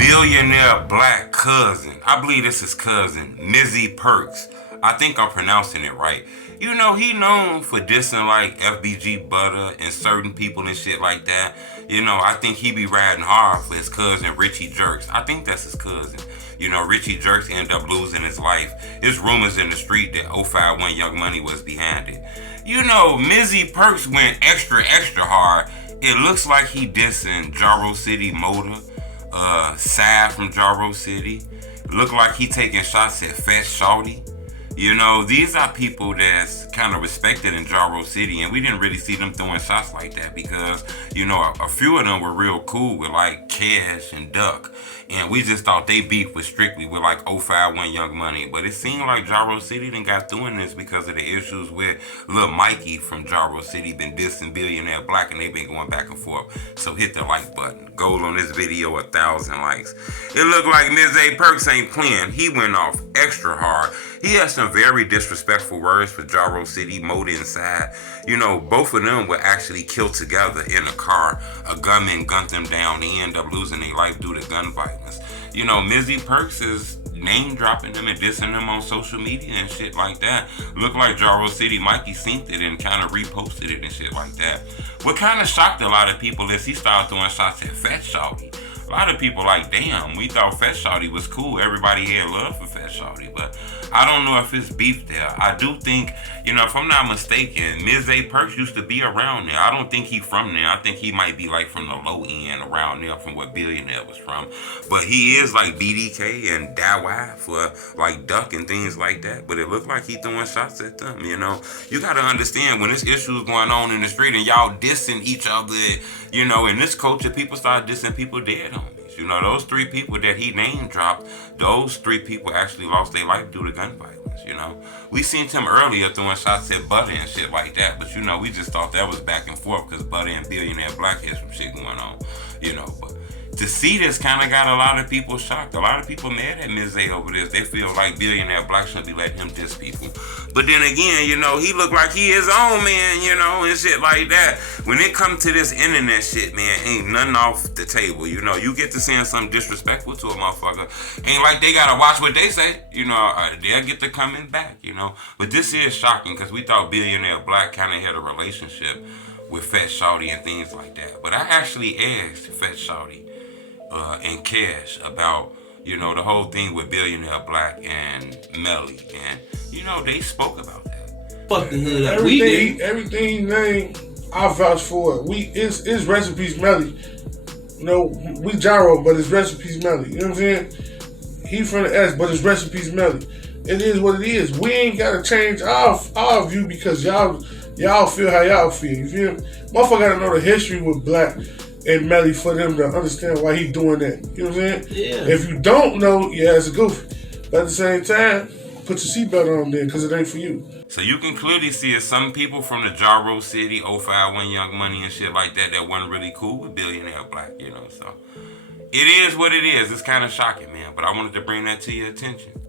Billionaire Black cousin. I believe this is cousin, Mizzy Perks. I think I'm pronouncing it right. You know, he known for dissing like FBG Butter and certain people and shit like that. You know, I think he be riding hard for his cousin Richie Jerks. I think that's his cousin. You know, Richie Jerks ended up losing his life. There's rumors in the street that 051 Young Money was behind it. You know, Mizzy Perks went extra hard. It looks like he dissing Jaro City Motor, Sad from Jaro City. Look like he taking shots at Fat Shawty. You know, these are people that's kind of respected in Jaro City, and we didn't really see them throwing shots like that because, you know, a few of them were real cool with like Cash and Duck, and we just thought they beef was strictly with like 051 Young Money. But it seemed like Jaro City done got doing this because of the issues with Lil Mikey from Jaro City been dissing Billionaire Black, and they been going back and forth. So hit the like button. Goal on this video 1,000 likes. It looked like Ms. A. Perks ain't playing. He went off extra hard. He has some very disrespectful words for Jaro City, Moda inside. You know, both of them were actually killed together in a car. A gunman gunned them down. They end up losing their life due to gun violence. You know, Mizzy Perks is name dropping them and dissing them on social media and shit like that. Look like Jaro City Mikey synced it and kind of reposted it and shit like that. What kind of shocked a lot of people is he started throwing shots at Fat Shawty. A lot of people like, damn, we thought Fat Shawty was cool. Everybody had love for Fat Shawty, but I don't know if it's beef there. I do think, you know, if I'm not mistaken, Ms. A. Perks used to be around there. I don't think he from there. I think he might be like from the low end around there from where Billionaire was from. But he is like BDK and Dawai for like Duck and things like that. But it looked like he throwing shots at them, you know. You got to understand when this issue is going on in the street and y'all dissing each other, you know, in this culture, people start dissing people dead homies. You know, those three people that he name dropped, those three people actually lost their life due to gun violence, you know. We seen him earlier throwing shots at Butter and shit like that, but you know, we just thought that was back and forth because Butter and Billionaire Black had some shit going on, you know. But to see this kind of got a lot of people shocked. A lot of people mad at Ms. A over this. They feel like Billionaire Black shouldn't be letting him diss people. But then again, you know, he look like he his own man, you know, and shit like that. When it comes to this internet shit, man, ain't nothing off the table. You know, you get to saying something disrespectful to a motherfucker. Ain't like they gotta watch what they say. You know, they'll get to coming back, you know. But this is shocking because we thought Billionaire Black kind of had a relationship with Fat Shawty and things like that. But I actually asked Fat Shawty and Cash about, you know, the whole thing with Billionaire Black and Melly, and you know, they spoke about that. Fuck the hood up. Everything name, I vouch for it. It's recipes Melly. You know, we Jaro, but it's recipes Melly. You know what I'm saying? He from the S, but it's recipes Melly. It is what it is. We ain't gotta change our view because y'all feel how y'all feel. You feel me? Motherfucker gotta know the history with Black and Melly for them to understand why he doing that. You know what I'm saying? Yeah. If you don't know, yeah, it's a goofy. But at the same time, put your seatbelt on then, because it ain't for you. So you can clearly see it's some people from the Jaro City, 051 Young Money and shit like that wasn't really cool with Billionaire Black, you know. So it is what it is. It's kind of shocking, man. But I wanted to bring that to your attention.